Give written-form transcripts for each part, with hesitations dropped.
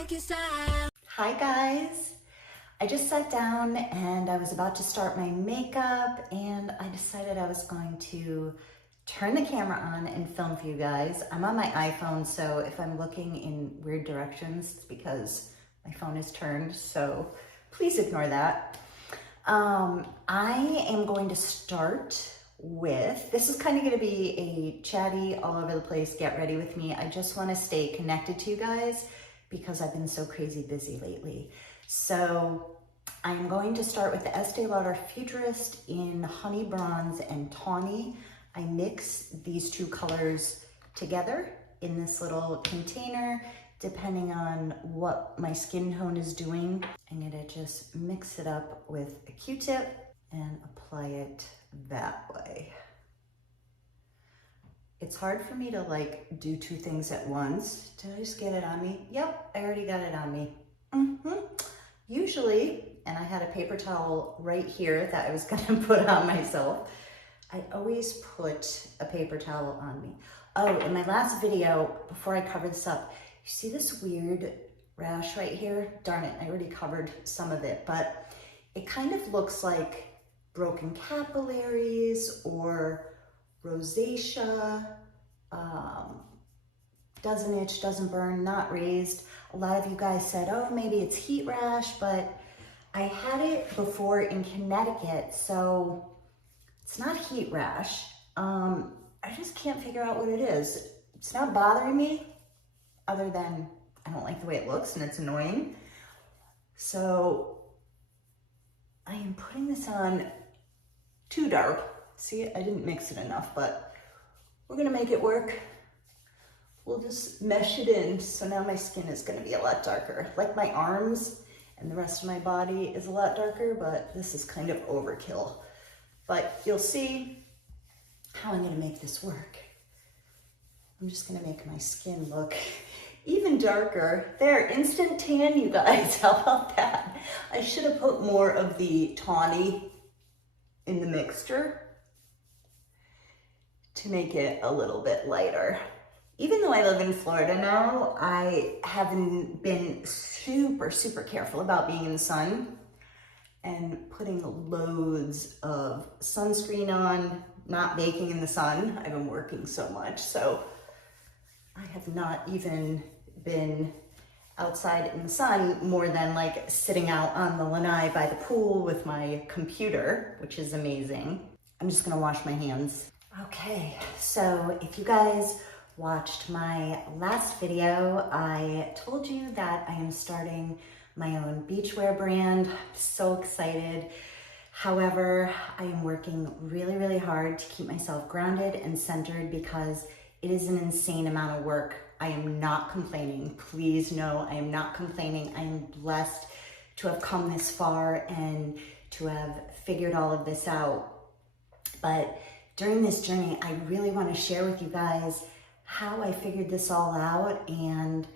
take your style. Hi guys, I just sat down and I was about to start my makeup and I decided I was going to turn the camera on and film for you guys. I'm on my iPhone, so if I'm looking in weird directions, it's because my phone is turned, so please ignore that. I am going to start with, this is kind of going to be a chatty, all over the place, get ready with me. I just want to stay connected to you guys because I've been so crazy busy lately. So I'm going to start with the Estee Lauder Futurist in Honey Bronze and Tawny. I mix these two colors together in this little container, depending on what my skin tone is doing. I'm gonna just mix it up with a Q-tip and apply it that way. It's hard for me to like do two things at once. Did I just get it on me? Yep, I already got it on me. Usually, and I had a paper towel right here that I was gonna put on myself, I always put a paper towel on me. Oh, in my last video, before I cover this up, you see this weird rash right here? Darn it, I already covered some of it, but it kind of looks like broken capillaries or rosacea. Doesn't itch, doesn't burn, not raised. A lot of you guys said, oh, maybe it's heat rash, but I had it before in Connecticut, so it's not heat rash. I just can't figure out what it is. It's not bothering me, other than I don't like the way it looks and it's annoying. So I am putting this on too dark. See, I didn't mix it enough, but we're gonna make it work. We'll just mesh it in. So now my skin is gonna be a lot darker. Like my arms and the rest of my body is a lot darker, but this is kind of overkill. But you'll see how I'm gonna make this work. I'm just gonna make my skin look even darker. There, instant tan, you guys, how about that? I should have put more of the tawny in the mixture to make it a little bit lighter. Even though I live in Florida now, I haven't been super careful about being in the sun and putting loads of sunscreen on, not baking in the sun. I've been working so much, so I have not even been outside in the sun more than like sitting out on the lanai by the pool with my computer, which is amazing. I'm just gonna wash my hands. Okay, so if you guys watched my last video, I told you that I am starting my own beachwear brand. I'm so excited. However, I am working really hard to keep myself grounded and centered because it is an insane amount of work. I am not complaining. Please know I am not complaining. I am blessed to have come this far and to have figured all of this out. But during this journey, I really want to share with you guys how I figured this all out and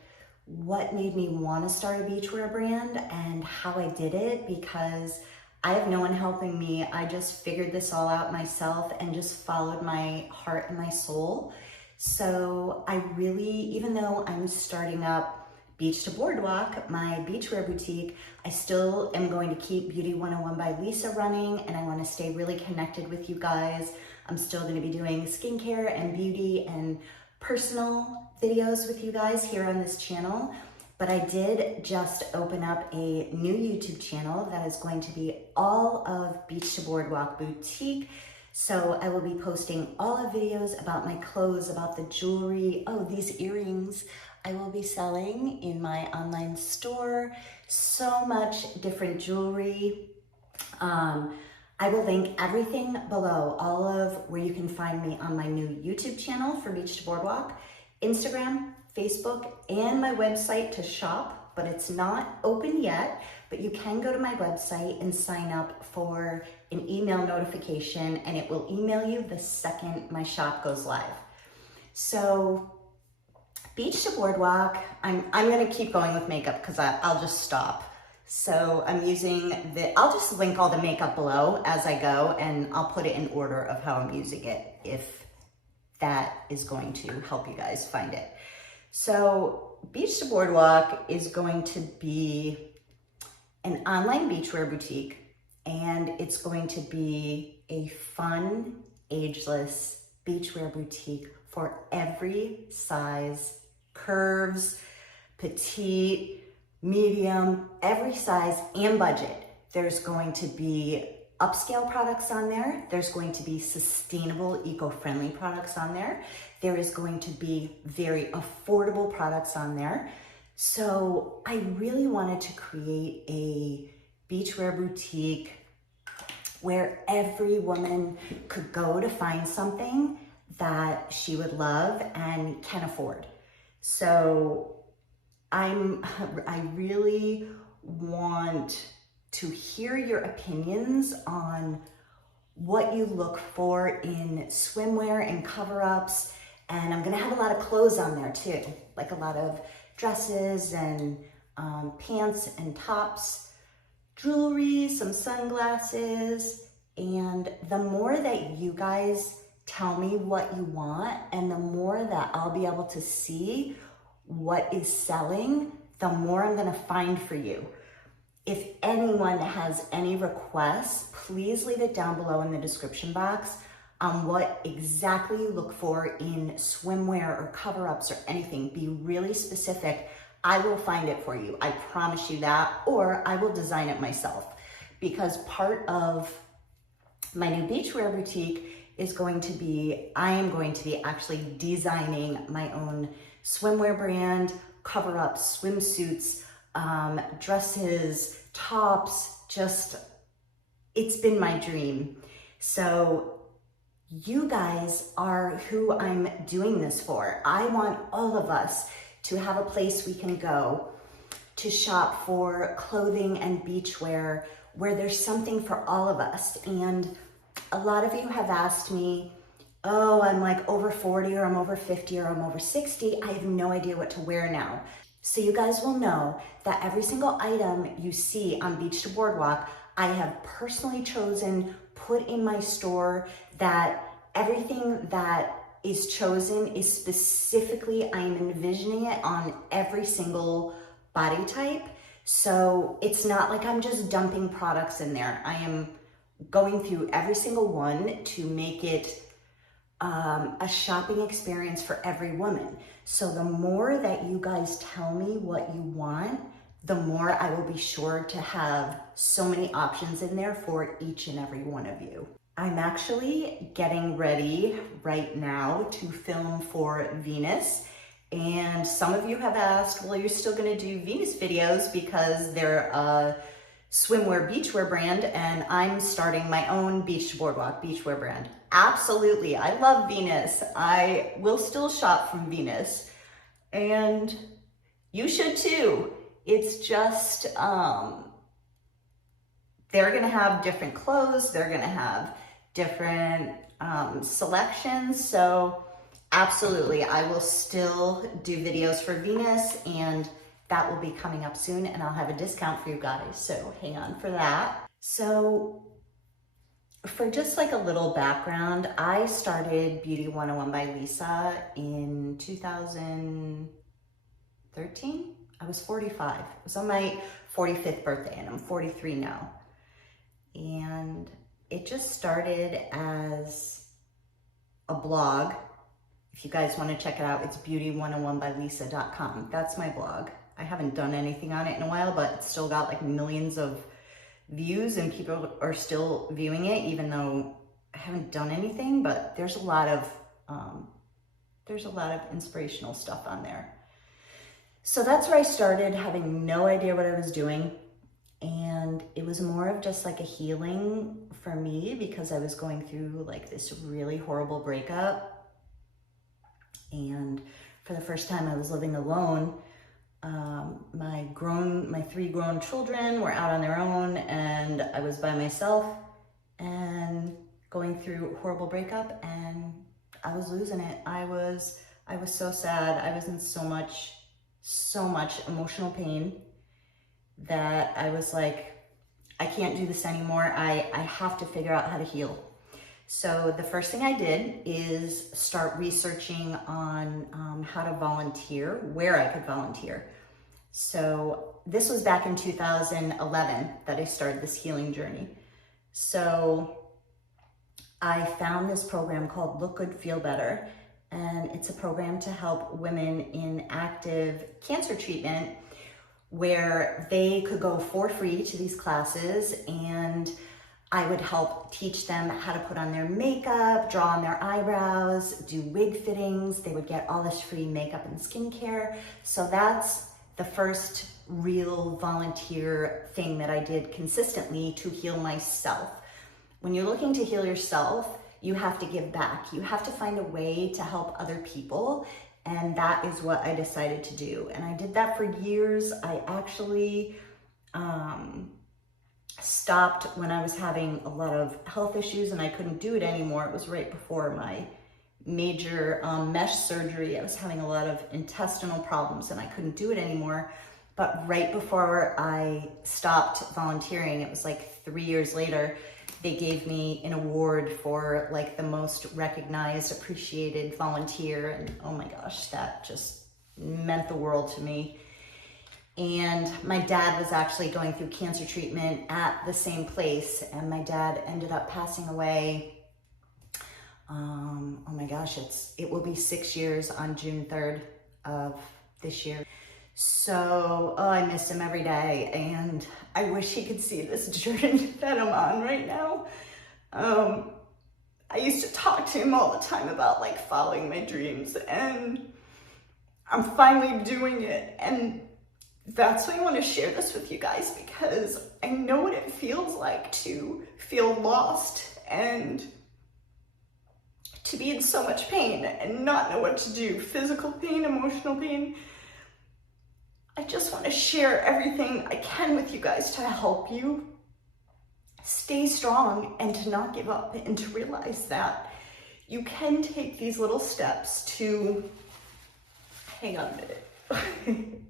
what made me want to start a beachwear brand and how I did it, because I have no one helping me. I just figured this all out myself and just followed my heart and my soul. So I really, even though I'm starting up Beach to Boardwalk, my beachwear boutique, I still am going to keep Beauty 101 by Lisa running, and I want to stay really connected with you guys. I'm still going to be doing skincare and beauty and personal videos with you guys here on this channel, but I did just open up a new YouTube channel that is going to be all of Beach to Boardwalk Boutique. So I will be posting all the videos about my clothes, about the jewelry. Oh, these earrings I will be selling in my online store. So much different jewelry. I will link everything below, all of where you can find me on my new YouTube channel for Beach to Boardwalk, Instagram, Facebook, and my website to shop, but it's not open yet. But you can go to my website and sign up for an email notification, and it will email you the second my shop goes live. So Beach to Boardwalk, I'm gonna keep going with makeup because I'll just stop. So I'm using I'll just link all the makeup below as I go, and I'll put it in order of how I'm using it if that is going to help you guys find it. So Beach to Boardwalk is going to be an online beachwear boutique, and it's going to be a fun, ageless beachwear boutique for every size, curves, petite, medium, every size and budget. There's going to be upscale products on there. There's going to be sustainable, eco-friendly products on there. There is going to be very affordable products on there. So I really wanted to create a beachwear boutique where every woman could go to find something that she would love and can afford. So I really want to hear your opinions on what you look for in swimwear and cover-ups. And I'm gonna have a lot of clothes on there too, like a lot of dresses and pants and tops, jewelry, some sunglasses. And the more that you guys tell me what you want, and the more that I'll be able to see what is selling, the more I'm gonna find for you. If anyone has any requests, please leave it down below in the description box on what exactly you look for in swimwear or cover-ups or anything. Be really specific. I will find it for you. I promise you that, or I will design it myself, because part of my new beachwear boutique is going to be, I am going to be actually designing my own swimwear brand, cover-ups, swimsuits, dresses, tops, just, it's been my dream. So you guys are who I'm doing this for. I want all of us to have a place we can go to shop for clothing and beachwear where there's something for all of us. And a lot of you have asked me, oh, I'm like over 40 or I'm over 50 or I'm over 60. I have no idea what to wear now. So you guys will know that every single item you see on Beach to Boardwalk, I have personally chosen, put in my store, that everything that is chosen is specifically, I'm envisioning it on every single body type. So it's not like I'm just dumping products in there. I am going through every single one to make it a shopping experience for every woman. So the more that you guys tell me what you want, the more I will be sure to have so many options in there for each and every one of you. I'm actually getting ready right now to film for Venus. And some of you have asked, well, you're still gonna do Venus videos because they're a swimwear beachwear brand, and I'm starting my own Beach to Boardwalk beachwear brand. Absolutely, I love Venus. I will still shop from Venus, and you should too. It's just, they're gonna have different clothes, they're gonna have different selections, so absolutely, I will still do videos for Venus, and that will be coming up soon, and I'll have a discount for you guys, so hang on for that. So for just like a little background, I started Beauty 101 by Lisa in 2013. I was 45. It was on my 45th birthday, and I'm 43 now. And it just started as a blog. If you guys want to check it out, it's beauty101bylisa.com. That's my blog. I haven't done anything on it in a while, but it's still got like millions of views, and people are still viewing it, even though I haven't done anything. But there's a lot of inspirational stuff on there. So that's where I started, having no idea what I was doing. And it was more of just like a healing for me, because I was going through like this really horrible breakup. And for the first time I was living alone. My 3 grown children were out on their own, and I was by myself and going through a horrible breakup, and I was losing it. I was so sad. I was in so much emotional pain that I was like, I can't do this anymore. I have to figure out how to heal. So the first thing I did is start researching on how to volunteer, where I could volunteer. So this was back in 2011 that I started this healing journey. So I found this program called Look Good, Feel Better, and it's a program to help women in active cancer treatment where they could go for free to these classes, and I would help teach them how to put on their makeup, draw on their eyebrows, do wig fittings. They would get all this free makeup and skincare. So that's the first real volunteer thing that I did consistently to heal myself. When you're looking to heal yourself, you have to give back. You have to find a way to help other people. And that is what I decided to do. And I did that for years. I actually stopped when I was having a lot of health issues and I couldn't do it anymore. It was right before my major mesh surgery. I was having a lot of intestinal problems and I couldn't do it anymore. But right before I stopped volunteering, it was like 3 years later, they gave me an award for like the most recognized, appreciated volunteer. And oh my gosh, that just meant the world to me. And my dad was actually going through cancer treatment at the same place. And my dad ended up passing away. Oh my gosh, it will be 6 years on June 3rd of this year. So, I miss him every day, and I wish he could see this journey that I'm on right now. I used to talk to him all the time about like following my dreams, and I'm finally doing it. And that's why I want to share this with you guys, because I know what it feels like to feel lost and to be in so much pain and not know what to do. Physical pain, emotional pain. I just want to share everything I can with you guys to help you stay strong and to not give up, and to realize that you can take these little steps to, hang on a minute.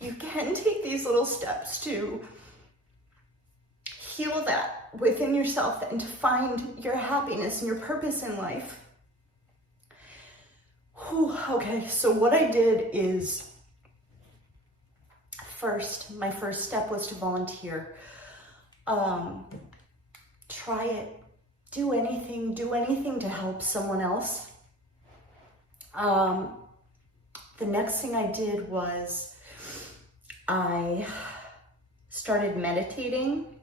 You can take these little steps to heal that within yourself and to find your happiness and your purpose in life. Whew, okay, so what I did is, my first step was to volunteer. Try it. Do anything to help someone else. The next thing I did was I started meditating,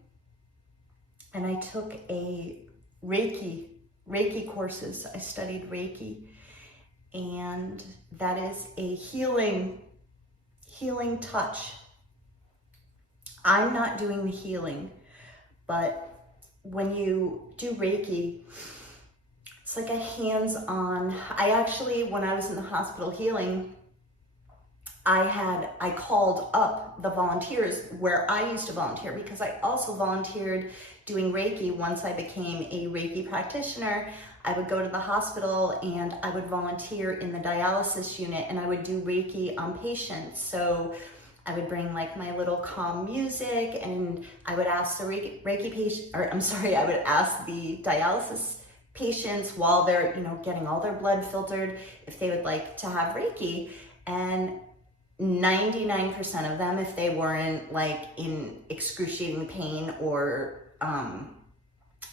and I took a Reiki courses. I studied Reiki, and that is a healing touch. I'm not doing the healing, but when you do Reiki, it's like a hands-on. I actually, when I was in the hospital healing, I called up the volunteers where I used to volunteer, because I also volunteered doing Reiki. Once I became a Reiki practitioner, I would go to the hospital and I would volunteer in the dialysis unit, and I would do Reiki on patients. So I would bring like my little calm music, and I would ask the I would ask the dialysis patients while they're, getting all their blood filtered, if they would like to have Reiki. And 99% of them, if they weren't like in excruciating pain or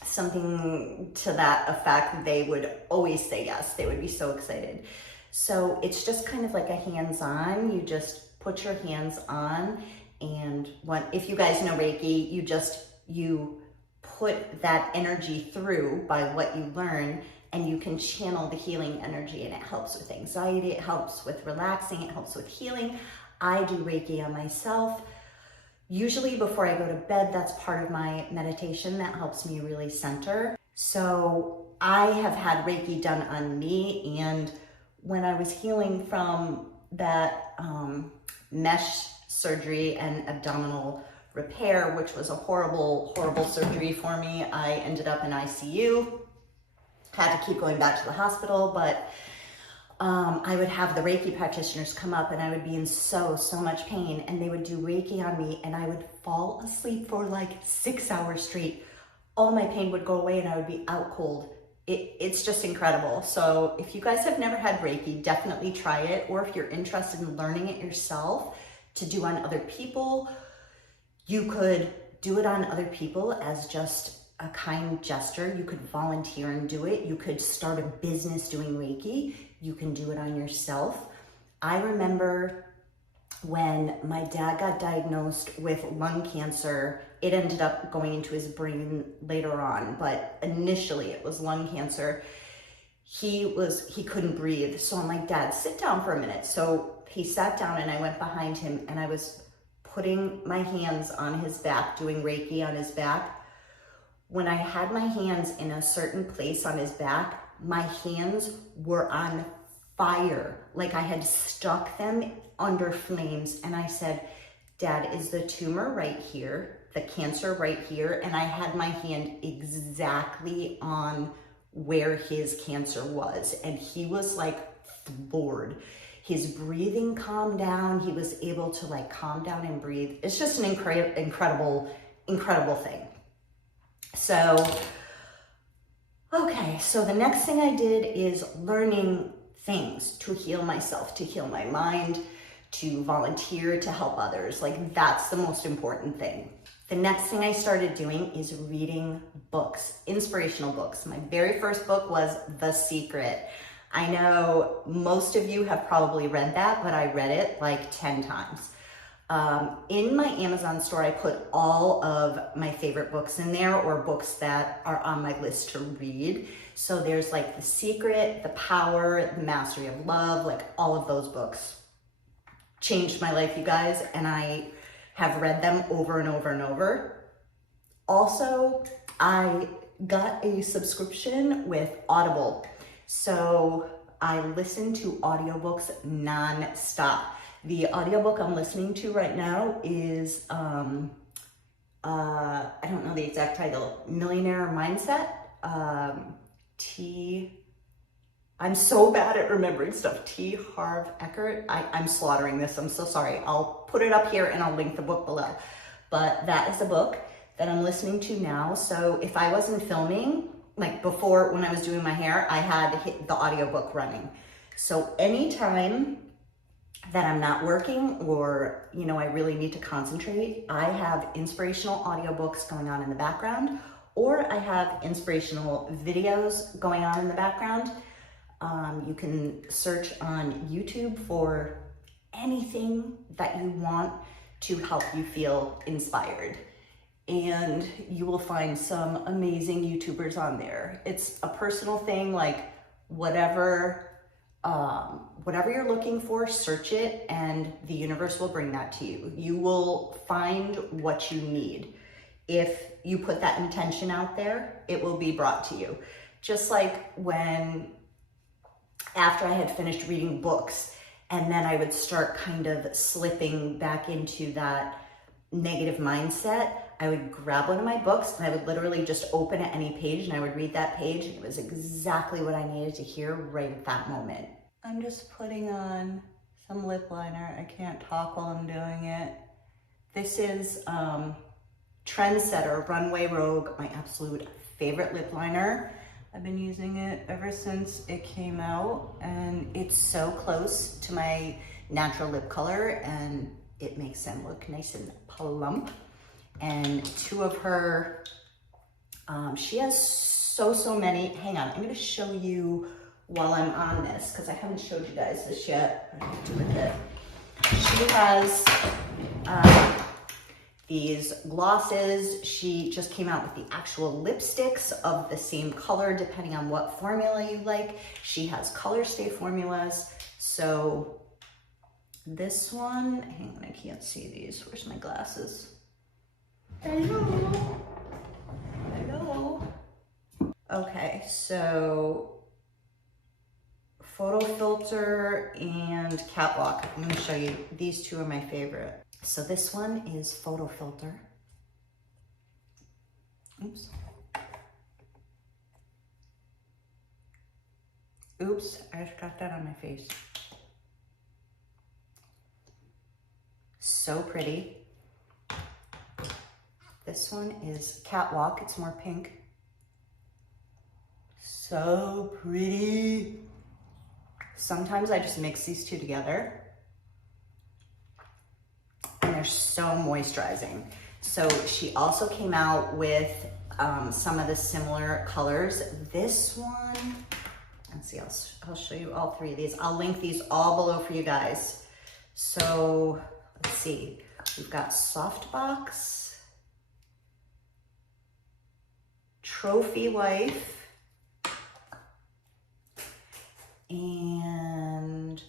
something to that effect, they would always say yes. They would be so excited. So it's just kind of like a hands-on. You just put your hands on, and if you guys know Reiki, you put that energy through by what you learn, and you can channel the healing energy, and it helps with anxiety, it helps with relaxing, it helps with healing. I do Reiki on myself. Usually before I go to bed, that's part of my meditation that helps me really center. So I have had Reiki done on me, and when I was healing from that mesh surgery and abdominal repair, which was a horrible, horrible surgery for me, I ended up in ICU, had to keep going back to the hospital, but I would have the Reiki practitioners come up, and I would be in so much pain, and they would do Reiki on me, and I would fall asleep for like 6 hours straight all my pain would go away and I would be out cold. It's just incredible. So if you guys have never had Reiki, definitely try it. Or if you're interested in learning it yourself to do on other people, you could do it on other people as just a kind gesture. You could volunteer and do it. You could start a business doing Reiki. You can do it on yourself. I remember when my dad got diagnosed with lung cancer. It ended up going into his brain later on, but initially it was lung cancer. He couldn't breathe. So I'm like, Dad, sit down for a minute. So he sat down and I went behind him and I was putting my hands on his back, doing Reiki on his back. When I had my hands in a certain place on his back, my hands were on fire, like I had stuck them under flames. And I said, Dad, is the tumor right here, the cancer right here? And I had my hand exactly on where his cancer was. And he was like floored. His breathing calmed down. He was able to like calm down and breathe. It's just an incredible thing. So, okay, so the next thing I did is learning things to heal myself, to heal my mind, to volunteer, to help others. Like, that's the most important thing. The next thing I started doing is reading books, inspirational books. My very first book was The Secret. I know most of you have probably read that, but I read it like 10 times. In my Amazon store, I put all of my favorite books in there, or books that are on my list to read. So there's like The Secret, The Power, The Mastery of Love, like all of those books changed my life, you guys, and I have read them over and over and over. Also, I got a subscription with Audible. So I listen to audiobooks non-stop. The audiobook I'm listening to right now is, I don't know the exact title, Millionaire Mindset. I'm so bad at remembering stuff. T. Harv Eckert. I'm slaughtering this. I'm so sorry. I'll put it up here and I'll link the book below. But that is a book that I'm listening to now. So if I wasn't filming, like before when I was doing my hair, I had the audiobook running. So anytime that I'm not working or, you know, I really need to concentrate, I have inspirational audiobooks going on in the background, or I have inspirational videos going on in the background. You can search on YouTube for anything that you want to help you feel inspired. And you will find some amazing YouTubers on there. It's a personal thing, like whatever you're looking for, search it and the universe will bring that to you. You will find what you need. If you put that intention out there, it will be brought to you. Just like after I had finished reading books, and then I would start kind of slipping back into that negative mindset, I would grab one of my books and I would literally just open at any page and I would read that page, and it was exactly what I needed to hear right at that moment. I'm just putting on some lip liner. I can't talk while I'm doing it. This is Trendsetter Runway Rogue, my absolute favorite lip liner. I've been using it ever since it came out, and it's so close to my natural lip color, and it makes them look nice and plump. And two of her, she has so many. Hang on, I'm gonna show you while I'm on this, because I haven't showed you guys this yet. I have to look at it. She has these glosses. She just came out with the actual lipsticks of the same color, depending on what formula you like. She has color stay formulas. So this one, hang on, I can't see these. Where's my glasses? Hello. Okay, so photo filter and catwalk. I'm gonna show you, these two are my favorite. So this one is photo filter. Oops. Oops, I just got that on my face. So pretty. This one is Catwalk. It's more pink. So pretty. Sometimes I just mix these two together and they're so moisturizing. So she also came out with some of the similar colors. This one, let's see, I'll show you all three of these. I'll link these all below for you guys. So let's see, we've got Softbox, Trophy Wife, and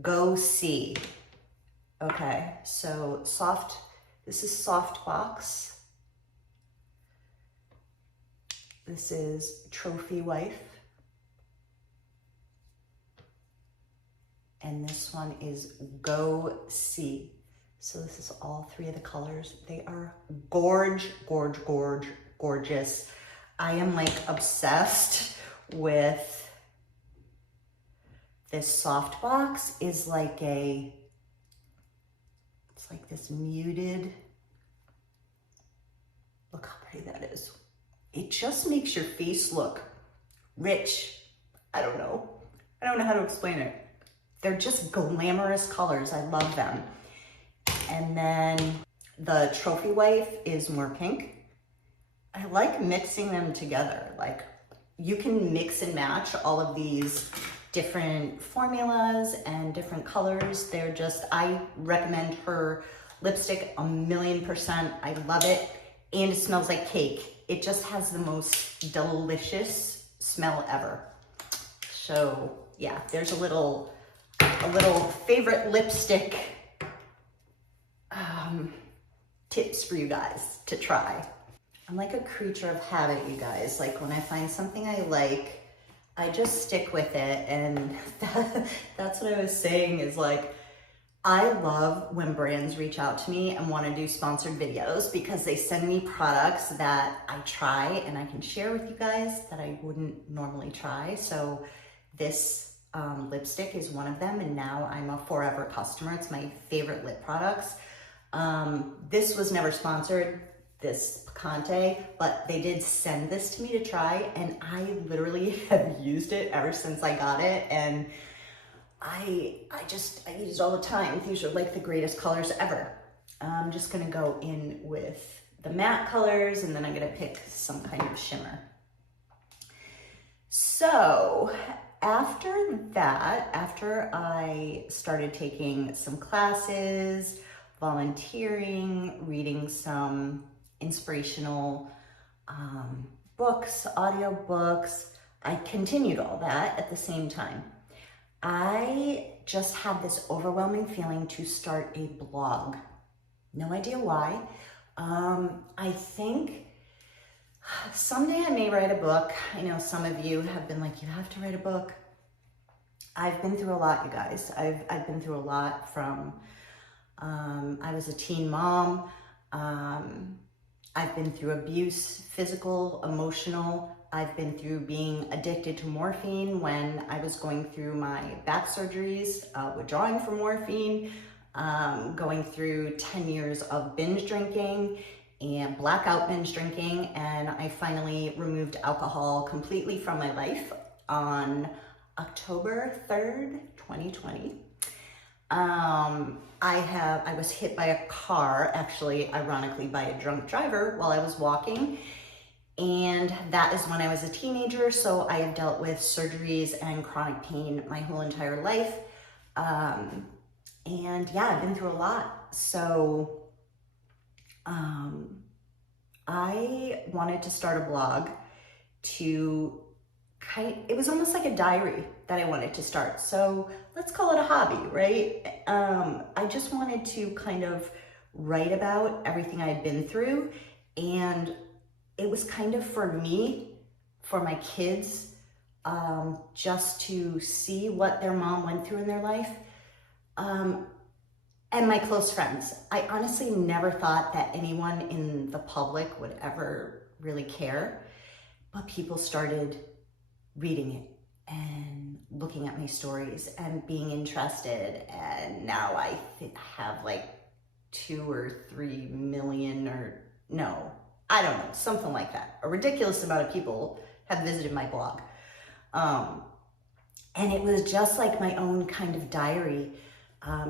Go See. Okay, so this is Softbox. This is Trophy Wife. And this one is Go See. So this is all three of the colors. They are gorgeous. I am like obsessed with this Softbox. Is like it's like this muted, look how pretty that is. It just makes your face look rich. I don't know how to explain it. They're just glamorous colors. I love them. And then the Trophy Wife is more pink. I like mixing them together. Like, you can mix and match all of these different formulas and different colors. They're just, I recommend her lipstick 1,000,000%. I love it. And it smells like cake. It just has the most delicious smell ever. So yeah, there's a little favorite lipstick tips for you guys to try. I'm like a creature of habit, you guys. Like, when I find something I like, I just stick with it. And that's what I was saying, is like, I love when brands reach out to me and want to do sponsored videos, because they send me products that I try and I can share with you guys that I wouldn't normally try. So this lipstick is one of them, and now I'm a forever customer. It's my favorite lip products. This was never sponsored, this Picante, but they did send this to me to try, and I literally have used it ever since I got it, and I use it all the time. These are like the greatest colors ever. I'm just gonna go in with the matte colors, and then I'm gonna pick some kind of shimmer. So after that, after I started taking some classes, volunteering, reading some inspirational books, audio books, I continued all that at the same time. I just had this overwhelming feeling to start a blog. No idea why. I think someday I may write a book. I know some of you have been like, you have to write a book. I've been through a lot, you guys. I've been through a lot. From, I was a teen mom. I've been through abuse, physical, emotional. I've been through being addicted to morphine when I was going through my back surgeries, withdrawing from morphine, going through 10 years of binge drinking and blackout binge drinking. And I finally removed alcohol completely from my life on October 3rd, 2020. I was hit by a car, actually, ironically, by a drunk driver while I was walking. And that is when I was a teenager. So I have dealt with surgeries and chronic pain my whole entire life. And yeah, I've been through a lot. So, I wanted to start a blog to it was almost like a diary that I wanted to start. So let's call it a hobby, right? I just wanted to kind of write about everything I had been through, and it was kind of for me, for my kids, just to see what their mom went through in their life, and my close friends. I honestly never thought that anyone in the public would ever really care, but people started reading it and looking at my stories and being interested. And now I have like 2 or 3 million, or no, I don't know, something like that. A ridiculous amount of people have visited my blog. And it was just like my own kind of diary,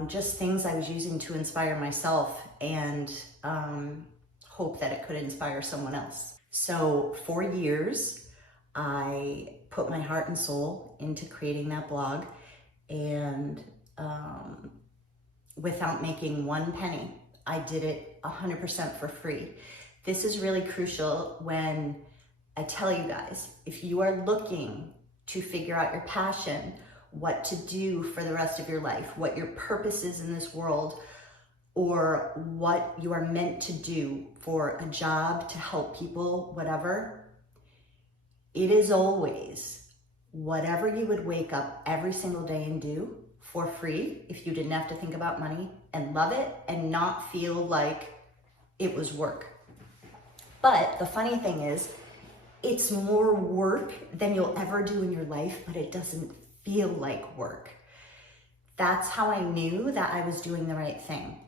just things I was using to inspire myself and hope that it could inspire someone else. So for years, I put my heart and soul into creating that blog, and without making one penny. I did it 100% for free. This is really crucial when I tell you guys, if you are looking to figure out your passion, what to do for the rest of your life, what your purpose is in this world, or what you are meant to do for a job, to help people, whatever, it is always whatever you would wake up every single day and do for free if you didn't have to think about money, and love it and not feel like it was work. But the funny thing is, it's more work than you'll ever do in your life, but it doesn't feel like work. That's how I knew that I was doing the right thing.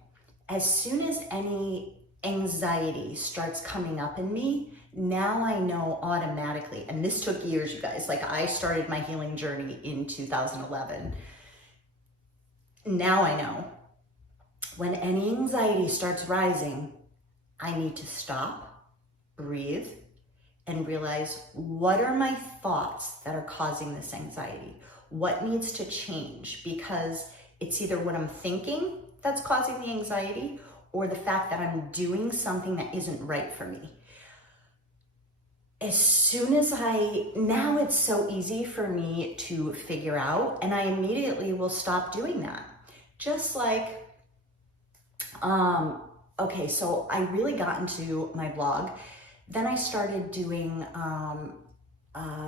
As soon as any anxiety starts coming up in me, now I know automatically, and this took years, you guys. Like, I started my healing journey in 2011. Now I know when any anxiety starts rising, I need to stop, breathe, and realize, what are my thoughts that are causing this anxiety? What needs to change? Because it's either what I'm thinking that's causing the anxiety, or the fact that I'm doing something that isn't right for me. As soon as now it's so easy for me to figure out, and I immediately will stop doing that. Just like, okay, so I really got into my blog. Then I started doing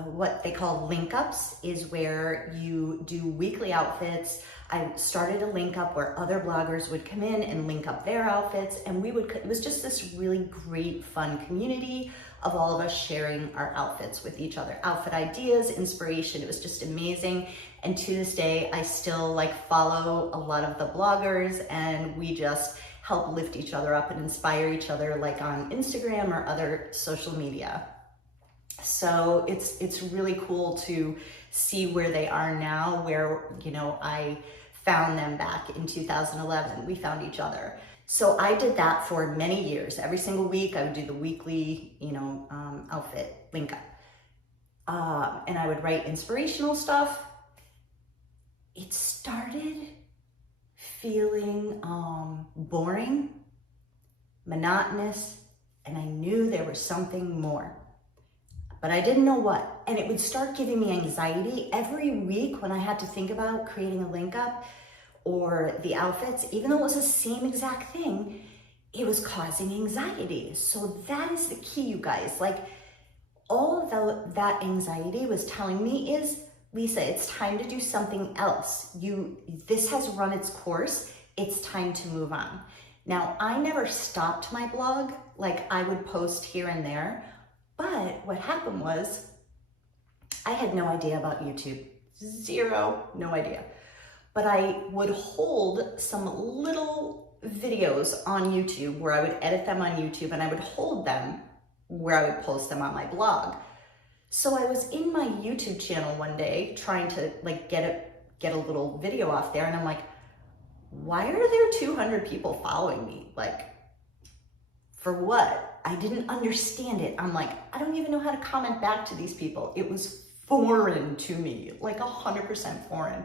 what they call link ups, is where you do weekly outfits. I started a link up where other bloggers would come in and link up their outfits, and it was just this really great, fun community of all of us sharing our outfits with each other. Outfit ideas, inspiration, it was just amazing. And to this day, I still follow a lot of the bloggers, and we just help lift each other up and inspire each other, on Instagram or other social media. So it's really cool to see where they are now, where, I found them back in 2011. We found each other. So I did that for many years. Every single week, I would do the weekly, outfit link up. And I would write inspirational stuff. It started feeling boring, monotonous, and I knew there was something more. But I didn't know what. And it would start giving me anxiety every week when I had to think about creating a link up or the outfits. Even though it was the same exact thing, it was causing anxiety. So that is the key, you guys. All of that anxiety was telling me is, Lisa, it's time to do something else. This has run its course. It's time to move on. Now, I never stopped my blog. I would post here and there. But what happened was, I had no idea about YouTube. No idea. But I would hold some little videos on YouTube where I would edit them on YouTube, and I would hold them where I would post them on my blog. So I was in my YouTube channel one day trying to get a little video off there, and I'm like, why are there 200 people following me? For what? I didn't understand it. I'm like, I don't even know how to comment back to these people. It was foreign to me, 100% foreign.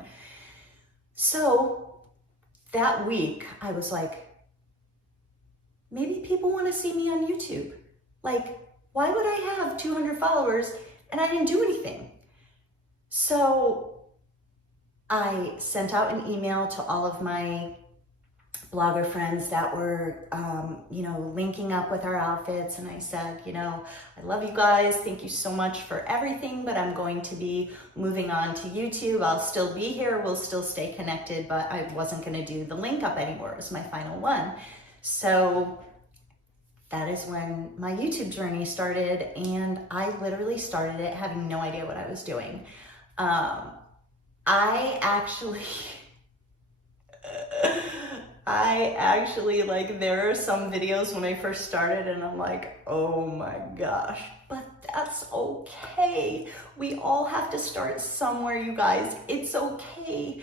So that week I was like, maybe people want to see me on YouTube. Why would I have 200 followers and I didn't do anything? So I sent out an email to all of my blogger friends that were, linking up with our outfits. And I said, I love you guys. Thank you so much for everything, but I'm going to be moving on to YouTube. I'll still be here. We'll still stay connected, but I wasn't going to do the link up anymore. It was my final one. So that is when my YouTube journey started, and I literally started it having no idea what I was doing. I actually, I actually, like, there are some videos when I first started and I'm like, oh my gosh, but that's okay. We all have to start somewhere, you guys. It's okay.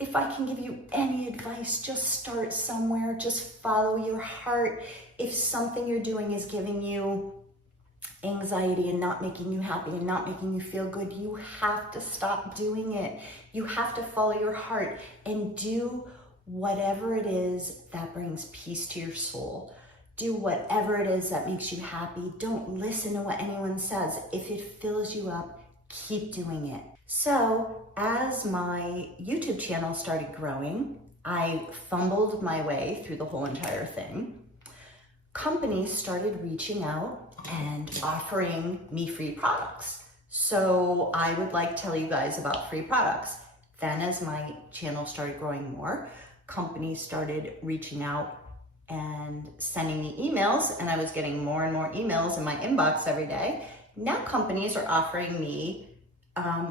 If I can give you any advice, just start somewhere. Just follow your heart. If something you're doing is giving you anxiety and not making you happy and not making you feel good, you have to stop doing it. You have to follow your heart and do whatever it is that brings peace to your soul. Do whatever it is that makes you happy. Don't listen to what anyone says. If it fills you up, keep doing it. So as my YouTube channel started growing, I fumbled my way through the whole entire thing. Companies started reaching out and offering me free products. So I would like to tell you guys about free products. Then as my channel started growing more, companies started reaching out and sending me emails, and I was getting more and more emails in my inbox every day. Now companies are offering me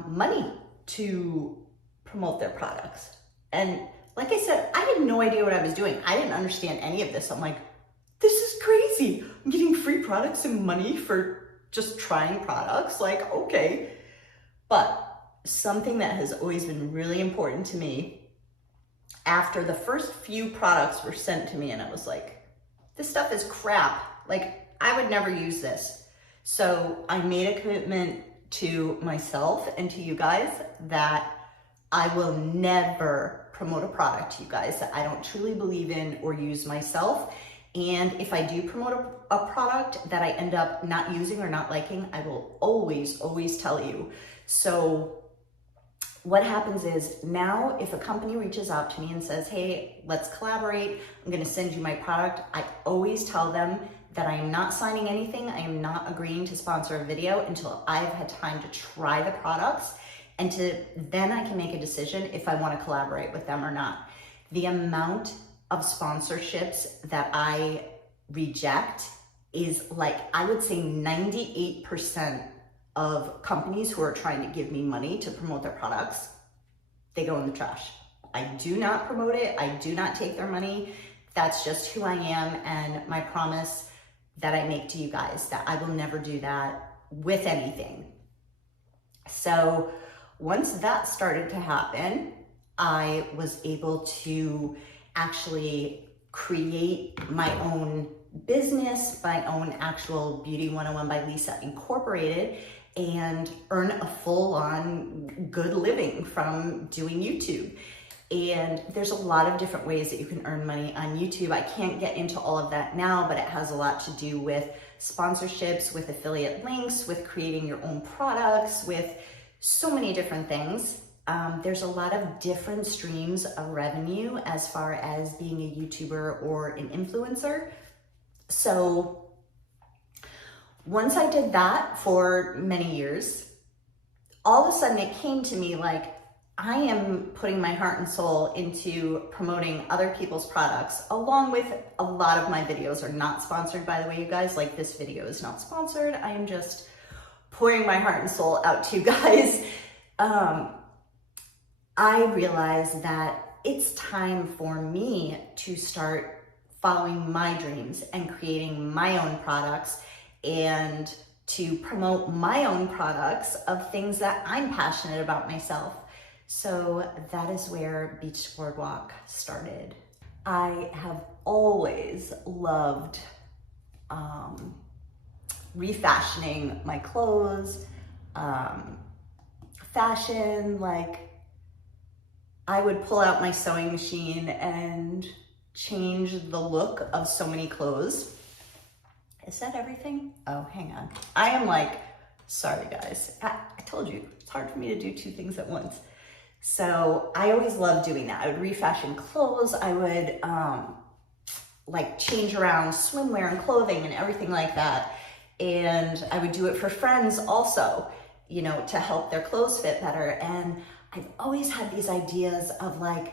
money to promote their products. And like I said, I had no idea what I was doing. I didn't understand any of this. I'm like, this is crazy. I'm getting free products and money for just trying products. Like, okay. But something that has always been really important to me, after the first few products were sent to me and I was like, this stuff is crap. Like, I would never use this. So I made a commitment to myself and to you guys that I will never promote a product to you guys that I don't truly believe in or use myself. And if I do promote a product that I end up not using or not liking, I will always, always tell you. So what happens is now if a company reaches out to me and says, hey, let's collaborate, I'm gonna send you my product, I always tell them that I am not signing anything, I am not agreeing to sponsor a video until I've had time to try the products, and then I can make a decision if I wanna collaborate with them or not. The amount of sponsorships that I reject is like, I would say 98% of companies who are trying to give me money to promote their products, they go in the trash. I do not promote it. I do not take their money. That's just who I am, and my promise that I make to you guys that I will never do that with anything. So once that started to happen, I was able to actually create my own business, my own actual Beauty 101 by Lisa Incorporated, and earn a full-on good living from doing YouTube. And there's a lot of different ways that you can earn money on YouTube. I can't get into all of that now, but it has a lot to do with sponsorships, with affiliate links, with creating your own products, with so many different things. There's a lot of different streams of revenue as far as being a YouTuber or an influencer. So once I did that for many years, all of a sudden it came to me like, I am putting my heart and soul into promoting other people's products, along with a lot of my videos are not sponsored, by the way, you guys. Like, this video is not sponsored. I am just pouring my heart and soul out to you guys. I realized that it's time for me to start following my dreams and creating my own products, and to promote my own products of things that I'm passionate about myself. So that is where Beach Boardwalk started. I have always loved refashioning my clothes, fashion. Like, I would pull out my sewing machine and change the look of so many clothes. Is that everything? Oh, hang on. I am like, sorry guys. I told you, it's hard for me to do two things at once. So I always loved doing that. I would refashion clothes. I would like change around swimwear and clothing and everything like that. And I would do it for friends also, you know, to help their clothes fit better. And I've always had these ideas of like,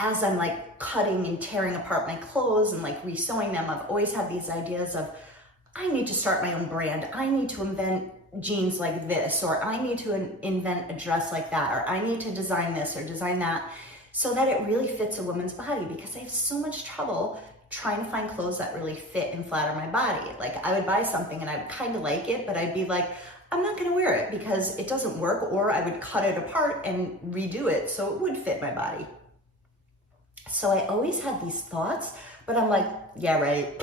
as I'm like cutting and tearing apart my clothes and like resewing them, I've always had these ideas of, I need to start my own brand. I need to invent jeans like this, or I need to invent a dress like that, or I need to design this or design that. so that it really fits a woman's body, because I have so much trouble trying to find clothes that really fit and flatter my body. Like, I would buy something and I would kind of like it, but I'd be like, I'm not gonna wear it because it doesn't work, or I would cut it apart and redo it so it would fit my body. So I always had these thoughts, but I'm like, yeah, right,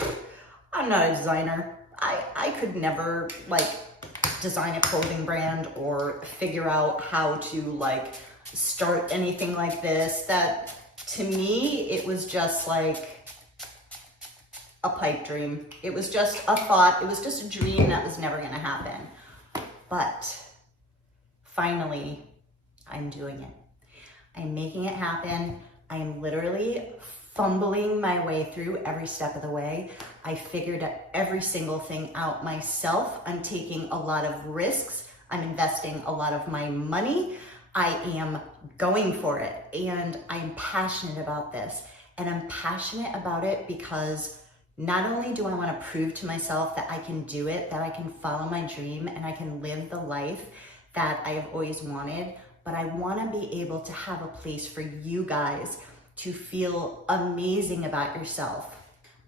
I'm not a designer. I could never like design a clothing brand or figure out how to like start anything like this. That, to me, it was just like a pipe dream. It was just a thought. It was just a dream that was never gonna happen. But finally, I'm doing it. I'm making it happen. I am literally fumbling my way through every step of the way. I figured every single thing out myself. I'm taking a lot of risks. I'm investing a lot of my money. I am going for it, and I'm passionate about this. And I'm passionate about it because not only do I want to prove to myself that I can do it, that I can follow my dream and I can live the life that I have always wanted, but I want to be able to have a place for you guys to feel amazing about yourself.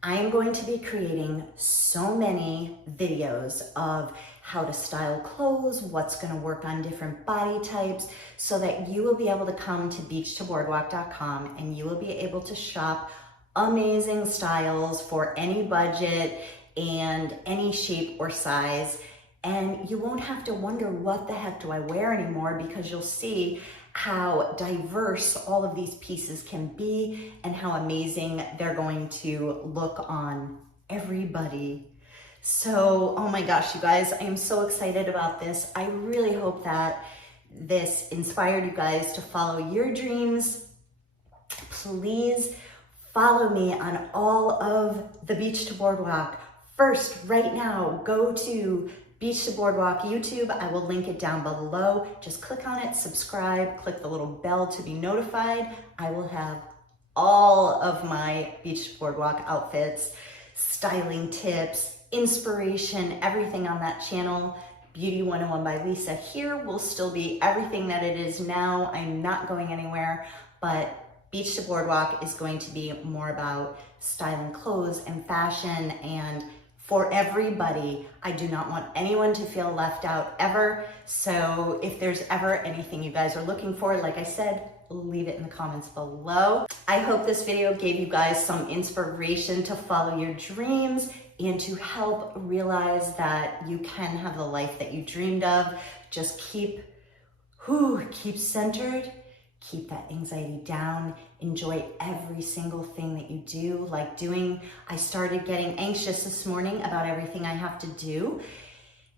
I am going to be creating so many videos of how to style clothes, what's going to work on different body types, so that you will be able to come to beachtoboardwalk.com and you will be able to shop amazing styles for any budget and any shape or size. And you won't have to wonder, what the heck do I wear anymore? Because you'll see how diverse all of these pieces can be and how amazing they're going to look on everybody. So, oh my gosh, you guys, I am so excited about this. I really hope that this inspired you guys to follow your dreams. Please follow me on all of the Beach to Boardwalk. First, right now, go to Beach to Boardwalk YouTube. I will link it down below. Just click on it, subscribe, click the little bell to be notified. I will have all of my Beach to Boardwalk outfits, styling tips, inspiration, everything on that channel. Beauty 101 by Lisa here will still be everything that it is now. I'm not going anywhere, but Beach to Boardwalk is going to be more about styling clothes and fashion, and for everybody. I do not want anyone to feel left out ever. So if there's ever anything you guys are looking for, like I said, leave it in the comments below. I hope this video gave you guys some inspiration to follow your dreams and to help realize that you can have the life that you dreamed of. Just keep centered. Keep that anxiety down. Enjoy every single thing that you do. I started getting anxious this morning about everything I have to do.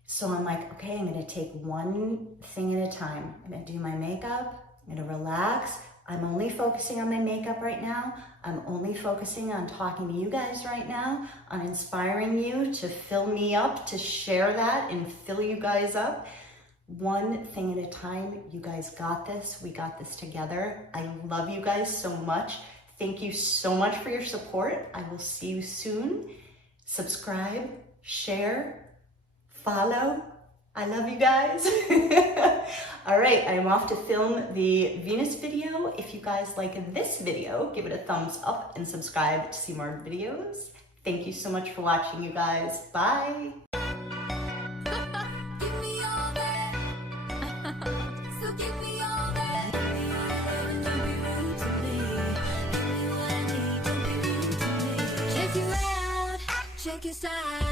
So I'm like, okay, I'm gonna take one thing at a time. I'm gonna do my makeup, I'm gonna relax. I'm only focusing on my makeup right now. I'm only focusing on talking to you guys right now, on inspiring you to fill me up, to share that and fill you guys up. One thing at a time. You guys got this. We got this together. I love you guys so much. Thank you so much for your support. I will see you soon. Subscribe, share, follow. I love you guys. All right, I'm off to film the Venus video. If you guys like this video, give it a thumbs up and subscribe to see more videos. Thank you so much for watching, you guys. Bye. Check your style.